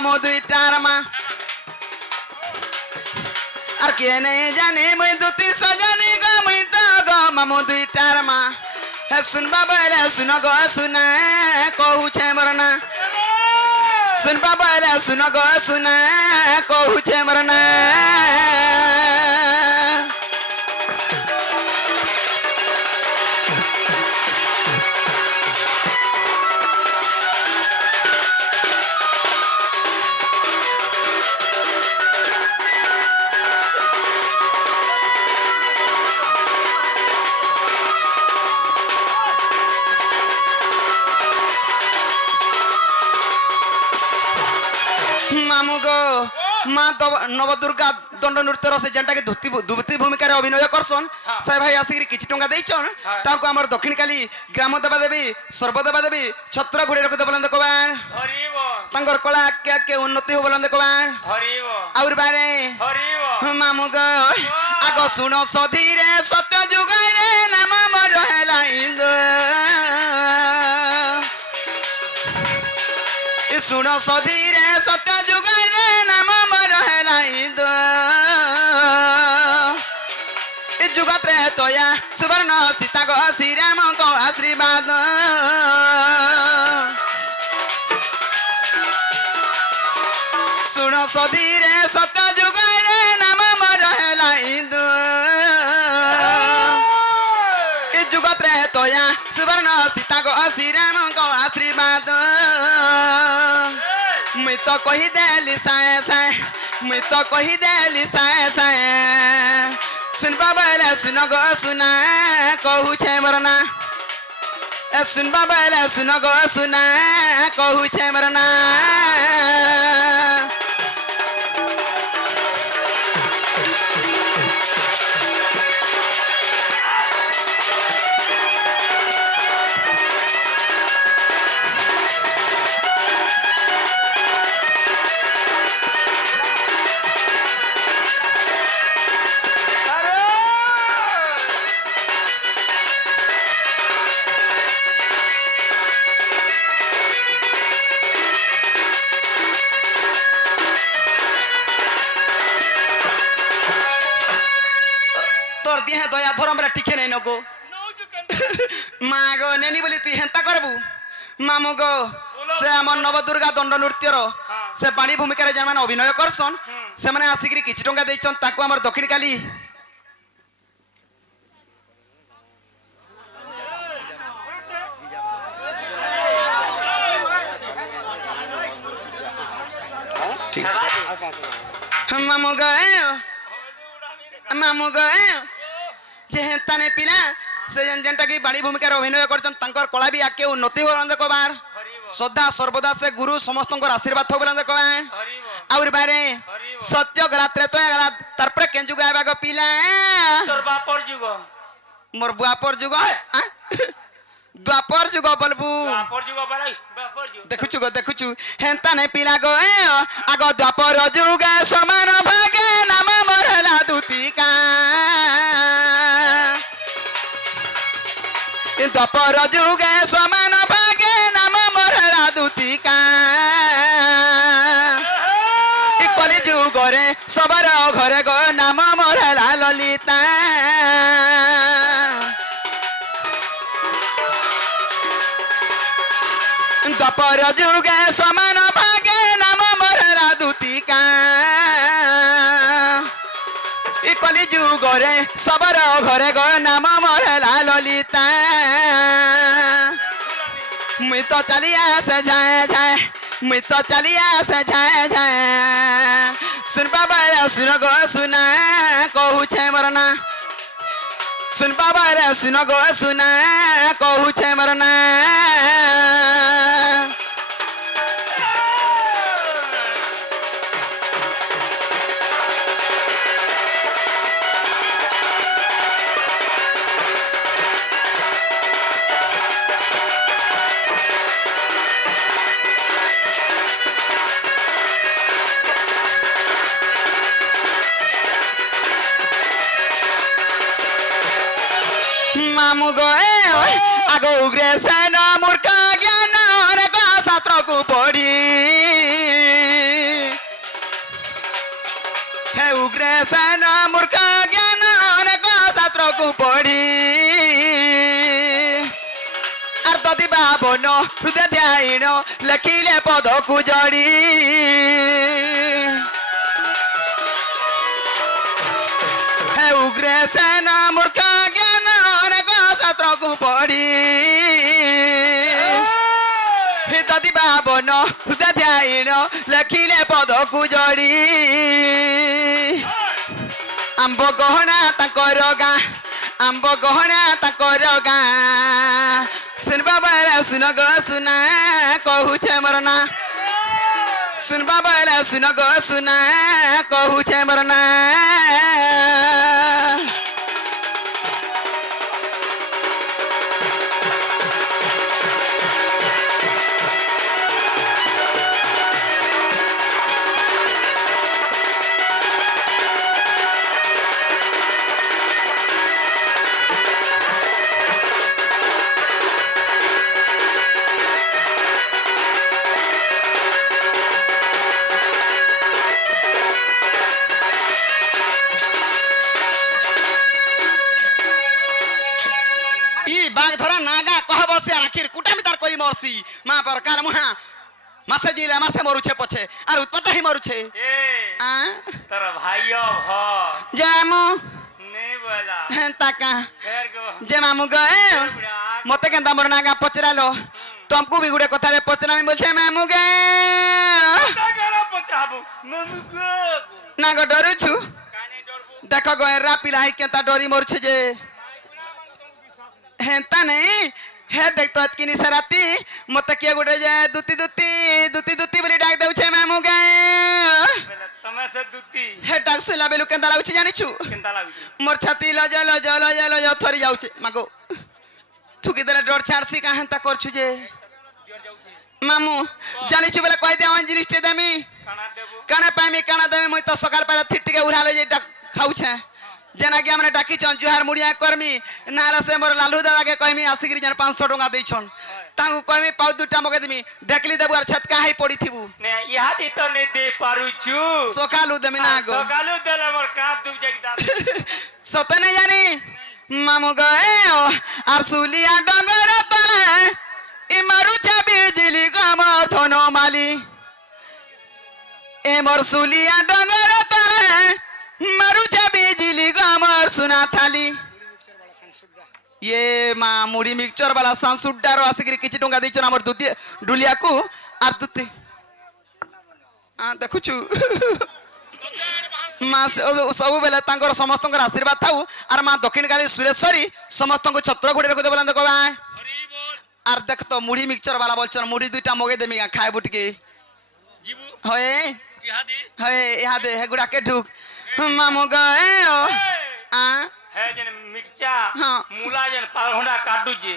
মামু দুইটার মা আর কে নেই জানি মুই দুটি সজনী গো মুই তো গো মামু দুইটার মা হে শুনবা বলে শুন গো শুনে কহুছে মরনা শুনবা বলে শুন গো শুনে কহুছে মরনা মামু গো মা নবদুর্গা দণ্ড নৃত্যর সে যেটাকে ধুতি ভূমিকার অভিনয় করছন সে ভাই আসিকি কিছু টঙ্কা দিয়েছন তাকে আমার দক্ষিণ কালী গ্রাম দেবা দেবী সর্বদেবা দেবী ছত্র ঘুড়ি রক্ষিত বলেন দেখবান তাঙ্কর কলা কে কে উন্নতি হো বলেন দেখবান আউর বারে মামু গো আগ শুন সধীরে সত্য যুগাইরে নাম মর হেলা ইন্দ্র শুন সধীরে সত্য যুগাইরে নাম মর হেলা ইন্দ্র এ যুগত্রে তোয়া সুবর্ণ সীতা গো শ্রীরামଙ୍କ আশীর্বাদ শুন সধীরে সত্য যুগাইরে নাম মর হেলা ইন্দ্র এ যুগত্রে তোয়া সুবর্ণ সীতা গো শ্রীরামଙ୍କ আশীর্বাদ মুই তো কহি দেলি সায়ে সায়ে মুই তো কহি দেলি সায়ে সায়ে শুনবা বলে শুন গো শুনা কহুছে মরনা এ শুনবা বলে শুন গো শুনা কহুছে মরনা দিয়ে দয়া ধর আমরা টিকে নেই নগো মা গো নেনি বলি তুই হেন্তা করবু মামু গো সে আমার নবদুর্গা দণ্ড নৃত্যর সে বাণী ভূমিকার যে মানে অভিনয় করছন সে মানে আসিকি কিছু টঙ্কা দিয়েছন তাকে আমার দক্ষিণ কালী মামু গো মামু গো যে হেন্তানে পিলা সে যেনটা কি বাণী ভূমিকার অভিনয় করছেন তাঙ্কর কলা বি আকে উন্নতি হল দেখবার শ্রদ্ধা সর্বদা সে গুরু সমস্তঙ্কর আশীর্বাদ হব বলে দেখবার আউর বারে সত্য গলা ত্রেত গলা তারপরে কেন যুগ আইবা গো পিলা তোর বাপর যুগ মোর বাপর যুগ দ্বাপর যুগ বলবু বাপর যুগ বলাই বাপর যুগ দেখুছু গো দেখুছু হেন্তানে পিলা গো আগ দ্বাপর যুগ সমান ভাগে নাম মরলা দুতিকা দ্বাপর যুগে সমান ভাগে নাম মরলা দুতিকা কলি যুগরে সবার ঘরে গো নাম মরলা ললিতা দ্বাপর যুগে সমান ভাগে নাম মরলা দুতিকা কলি যুগরে সবার ঘরে গো নাম মরলা ললিতা মুই তো চলি আসে যায় যায় মুই তো চলি আসে যায় যায় শুনবা বলে শুন গো শুনা কহুছে মরনা শুনবা বলে শুন গো শুনা কহুছে মরনা মামু গো আগ উগ্রেসেন মূর্খ জ্ঞান রে শাস্ত্র কু পড়ি ସେନ ମୂର୍ଖ ଜ୍ଞାନ ଅନେକ ଶାସ୍ତ୍ରକୁ ପଢି আর যদি ভাবন হৃদয় ধ্যান লেখিলে পদকু জড়ি হে উগ্রে সেন মূর্খ জ্ঞান অনেক শাস্ত্রকু পড়ি যদি ভাবন হৃদয় ধ্যান লেখিলে পদকু জড়ি আম্ব গহনা তাঙ্কর গাঁ আম্ব গহনা তাঙ্কর গাঁ सुनबा बेला सुन गो सुना कहूछे मोर ना सुनबा बेला सुन गो सुना कहूछे मोर ना बाघ धरा नागा कह बसे आखिर कुटामी तार करी मरसी मा पर काल मुहा मासे जिला मासे मरुछे पछे आर उत्पत्त ही मरुछे ए आ तोर भाइयो भ जामु नहीं बोला हेंता का फेर गो जे मामू गए मते केंता मोर नागा पचरालो तुमको भी गुडे कथा रे पचरामी बोलछे मामू गे तागरा पचाबू मम्मी को नागा डरुछु काने डरबू देखो गए रा पिला ही केंता डरी मरुछे जे हेंता नहीं हे देख तो अतकिनी सराती मते किए गुडे जे दुती दुती दुती दुती बोली डाक देउछे मामू गे बेला तमे से दुती हे डाक सुला बेलु केंता लाउछि जानिछु केनता लागुची मोर छाती लज लज लज लज थरी जाउछे मागो थुकी देले डर छाड़सी का हेंता करछु जे जोर जाउची मामू जानिछु बेला कहि दे अन जिनिस टे देमी काना देबू काना पामी काना देमी मुई तो सकाल पारा थिटिके उड़ाले जे खाउछे जेना कि हमने डाकी चन जुहार मुड़िया करमी नाला से मोर लालू दादा के कहमी आसिगिरी जन 500 टका दैछन तांगु कहमी पाउ दुटा मगे देमी ढेकली देबु आर छटका हाई पड़ी थिबु ने इहादी तो नहीं दे पारुछु सकालू देमी ना गो सकालू देले मोर काट दुब जाई दात सते नहीं जानी मामू गए आर सुलिया डंगर तले इ मारू छबी जिली गमर थनो माली ए मोर सुलिया डंगर तले मारू छबी जिली गमर सुना थाली ये मां मुड़ी मिक्सचर वाला सांसुड्डा रो आसिगिरी किछि टंगा दैछन हमर दुती डुलिया को आर दुती हां देखुछु मां सब बेले तांकर समस्तंकर आशीर्वाद थाउ आर मां दक्षिण काली सुरेश्वरी समस्तंको छत्र घोड़ी रखो दे बोलन कहबा हरि बोल आर देख तो मुड़ी मिक्सचर वाला बोलछन मुड़ी दुईटा मगे देमी खाए बुटके जीबू होए इहादी होए इहा दे हेगुडा के ढुक मामू गए ओ आ है जन मिर्चा हाँ। मूला जन पाहुंडा काटू जी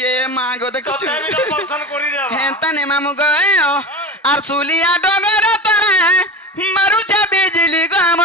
ये मां गो देखो तो तेरी तो पसंद करी दे हेंता ने मामू गए ओ आर सुलिया डगर तले मारू छबी जिली गम